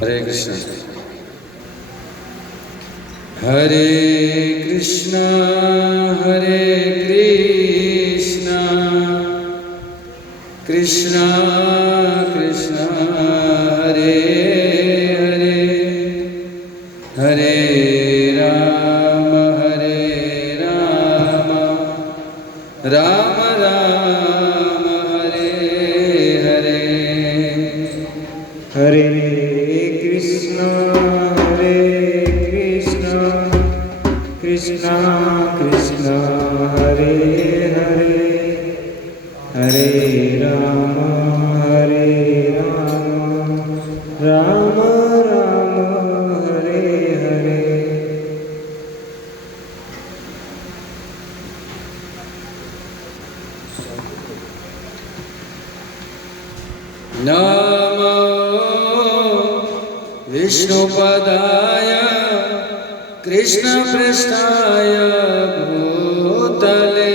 हरे कृष्ण हरे कृष्ण हरे कृष्ण कृष्ण कृष्ण हरे हरे हरे राम राम राम हरे हरे हरे कृष्ण कृष्ण कृष्ण हरे हरे हरे राम राम राम हरे हरे। नमो विष्णुपदाय कृष्णपृष्ठाय भूतले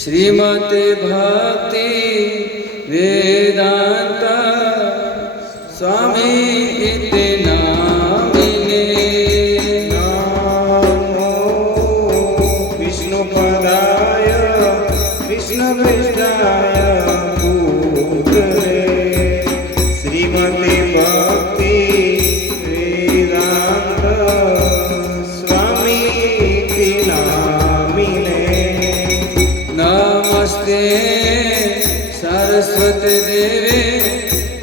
श्रीमते भक्ति वेदांत स्वामी इति नामिने। नमो विष्णुपदाय कृष्णपृष्ठाय भूतले श्रीमते भक्ति वेदांत स्वामी इति नामिने। नमस्ते सरस्वती देवे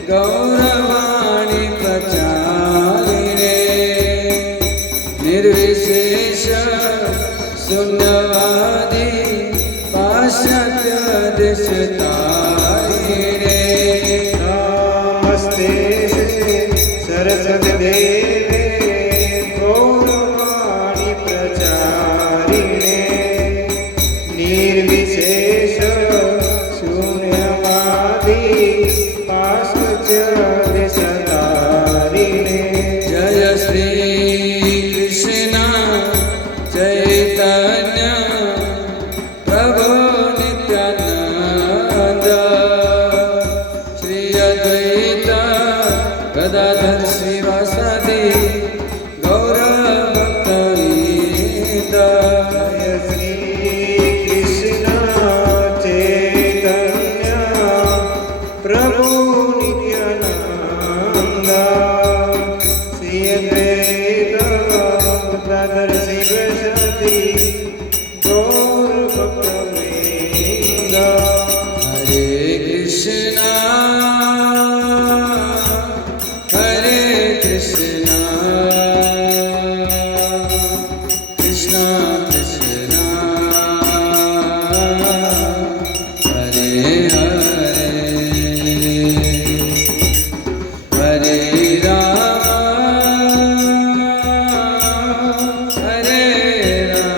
गौरवाणी प्रचारिणे निर्विशेष शून्यवादी पाश्चात्य देशतारिणे। नमस्ते सरस्वती देवे गौरवाणी प्रचारिणे निर्विशेष शून्यवादी पाश्चात्य देशतारिणे। जय श्री कृष्ण चैतन्य प्रभु नित्यानंद श्री अद्वैत गदाधर श्रीवासादि गौर भक्तवृंद। जय श्री कृष्ण चैतन्य प्रभु नित्यानंद श्री अद्वैत गदाधर श्रीवासादि गौर भक्तवृंद। हरे कृष्ण हरे कृष्ण कृष्ण कृष्ण हरे हरे हरे राम हरे राम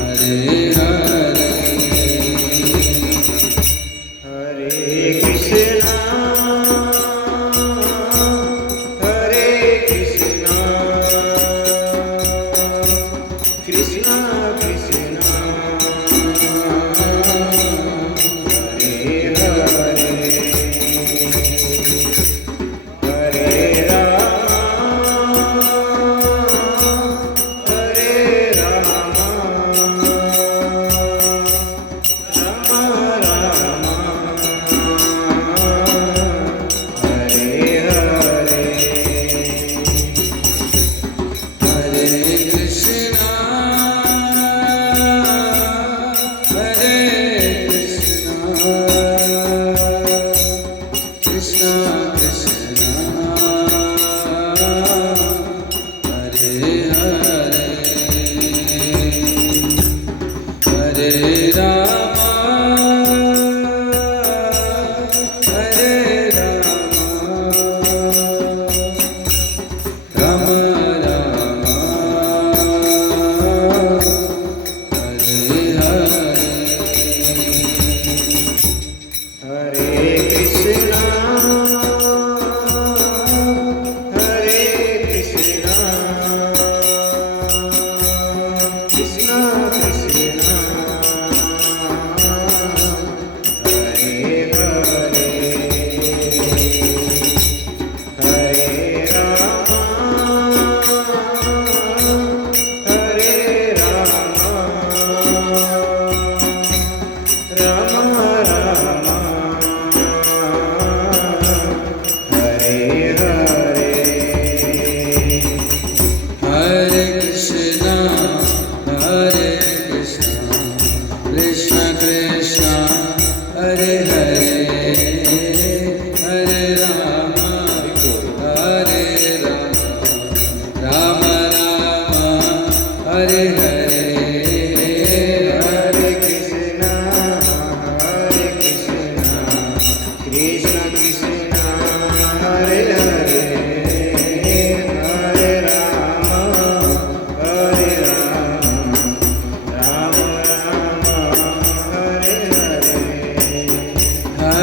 हरे हरे। हरे कृष्ण कृष्ण कृष्ण हरे हरे हरे राम राम हरे हरे। हरे कृष्ण हरे Krishna Krishna Krishna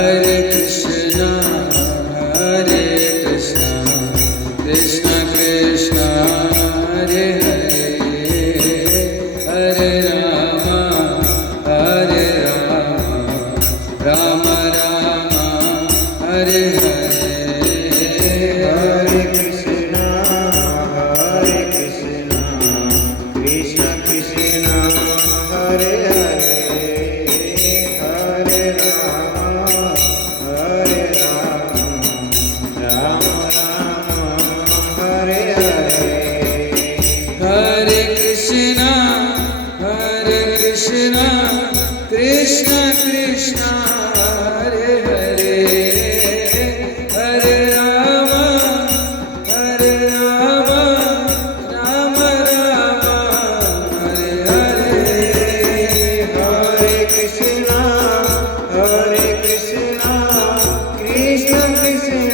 Hare Krishna, Krishna Krishna, Hare Hare, Hare Rama, Rama Rama, Hare Hare. Hare Krishna, Krishna Krishna, Hare Hare, Hare Rama, Rama Rama, Hare Hare. Hare Krishna, Krishna Krishna, Hare Hare, Hare Rama, Rama Rama, Hare Hare. Hare Krishna, Krishna Krishna,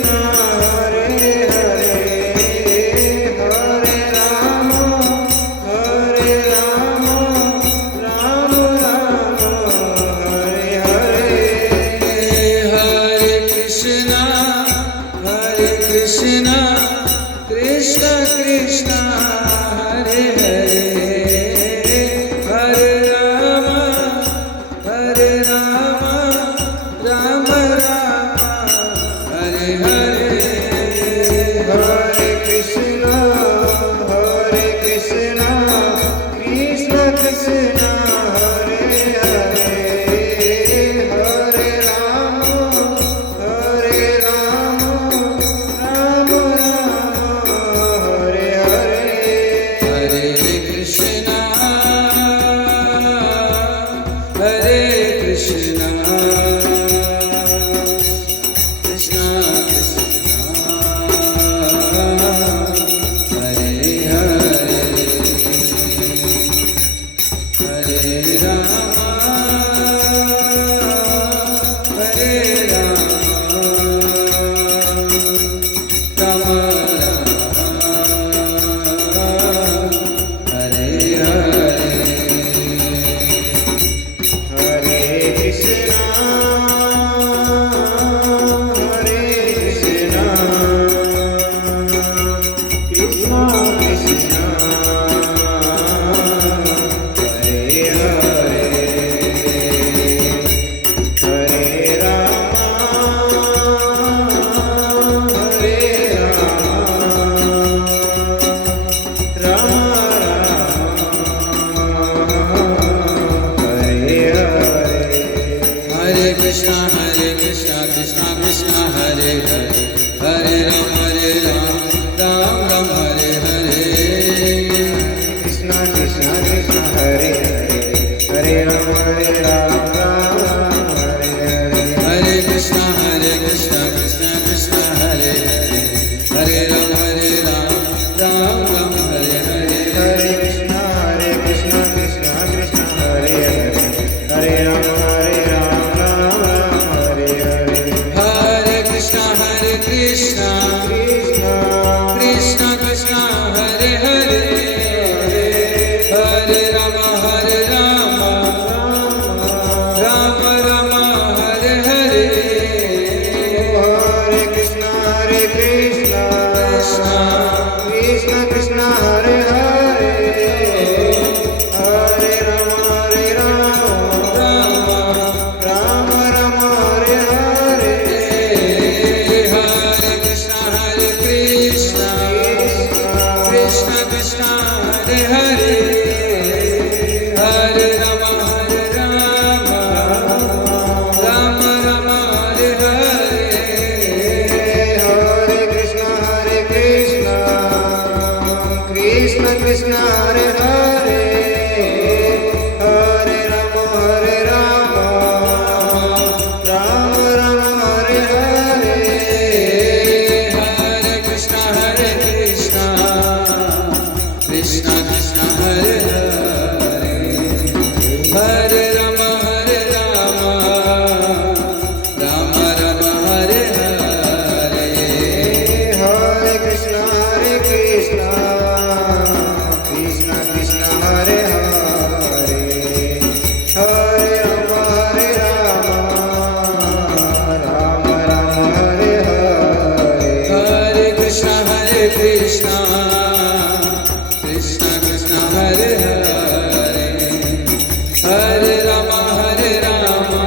Hare Hare, Hare Rama, Rama Rama, Hare Hare. Hare Krishna, Krishna Krishna, Hare Hare, Hare Rama, Rama Rama, Hare Hare. Hare Krishna, Krishna Krishna, Hare Hare, Hare Rama, Rama Rama, Hare Hare. Hare Krishna, Krishna Krishna, Hare Hare, Hare Rama, Rama Hare Hare. Hare Krishna, Krishna Krishna, Hare Hare, Hare Rama, Rama Hare Krishna, Krishna Krishna, Hare Hare, Hare Rama, Ram Ram, Hare Hare. Krishna Krishna, Hare Hare, Hare Rama, Hare Hare. Hare Krishna, Krishna Krishna, Hare Hare, Hare Rama, Ram Ram, Hare Hare. Hare Krishna, Krishna Krishna, Hare Hare, Hare Rama, Hare Hare. Hare Krishna, Krishna Krishna, Hare Hare, Hare Rama, Rama Rama, Hare Hare. Hare Krishna, Krishna Krishna, Hare Hare, Hare Rama, Rama Rama, Hare Hare. Hare Krishna, Krishna Krishna, Hare Hare, Hare Rama, Rama Rama, Hare Hare. Hare Krishna, Krishna Krishna, Hare Hare, Hare Rama, Rama Rama, Hare Hare. Hare Krishna, Krishna Krishna, Hare Hare, Hare Rama, Rama Rama, Hare Hare. Hare Krishna, Krishna Krishna, Hare Hare, Hare Rama, Krishna Krishna Krishna Hare Hare Hare Rama Rama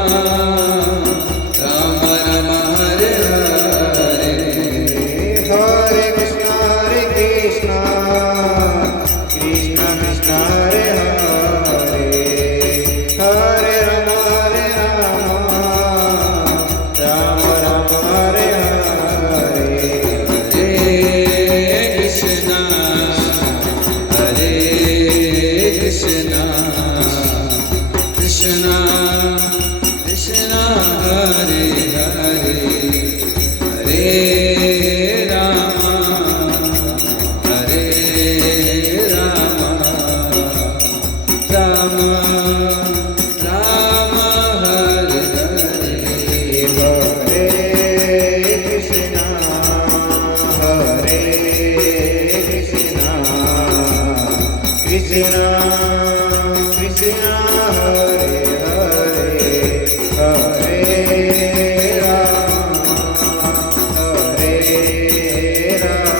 Rama Hare Hare Hare Krishna Krishna Krishna Hare Hare Hare Rama Rama Rama Hare Hare Hare Krishna Krishna Krishna Hare Hare Hare Rama Rama Rama Hare Hare Hare Krishna Krishna Krishna Hare Hare Hare Rama Hare Hare Hare Krishna Krishna Krishna Hare Hare Hare Rama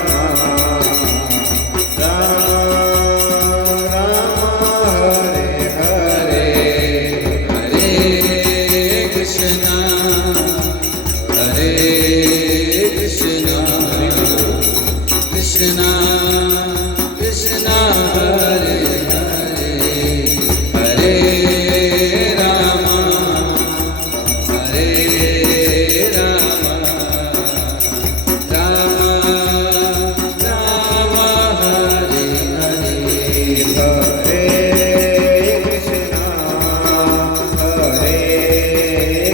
Rama Rama Hare Hare Hare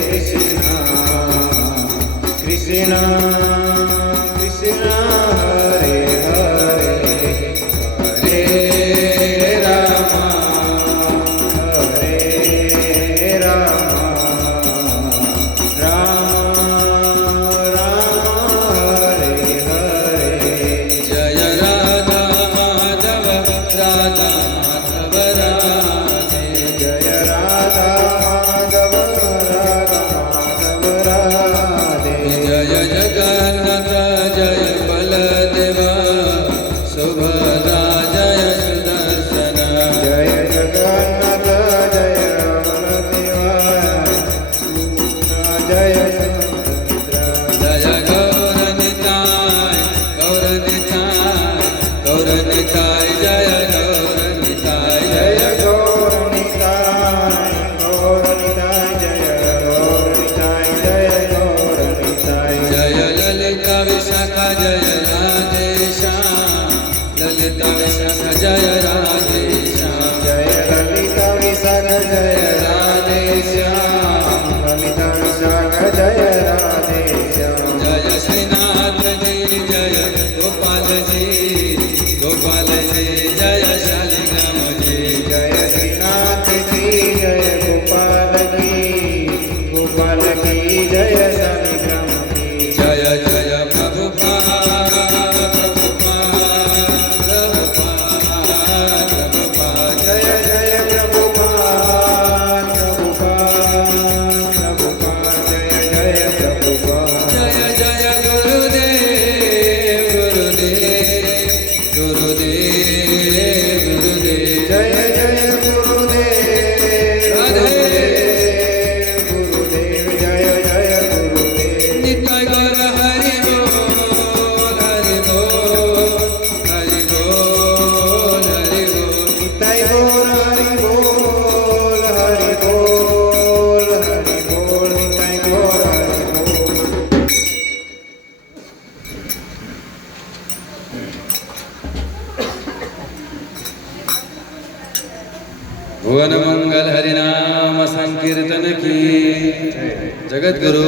Krishna Krishna Krishna Hare Hare Hare Rama Rama Hare Hare Jaya Radha Madhava Radha Madhava Radhe Jaya Radha Madhava Radha Madhava Radhe Jaya Jagannatha Jaya Baladeva Subhadra Jaya Sudarsana Jaya Jagannath Jaya Baladeva Jaya Subhadra Jaya Gauranitai Gauranitai Jaya Gauranitai Jaya Gauranitai Gauranitai Jaya Gauranitai Jaya Gauranitai Jaya Lalita Vishakha Jaya Radhesha Lalita Vishakha Jaya Radhesha Jaya Lalita Visakha Jaya Radheshyam Lalita Visakha Jaya Radheshyam Jaya Srinath Ji Jaya Gopal Ji Jaya Shaligram Ji Jaya Srinath Ki Jaya Gopal Ki Jaya Saligram Ki Jaya Jaya Prabhupada Jaya Jaya Prabhupada Jaya Jaya Prabhupada Jaya Jaya Gurudev Jaya Jaya Gurudev Radhe Gurudev Jaya Jaya Gurudev Nitai Gaur Hari Bol Hari Bol Hari Bol Hari Bol Nitai Gaur Hari Bol Hari Bol Hari Bol Nitai Gaur Hari Bol भुवन मंगल हरिनाम संकीर्तन की जगत गुरु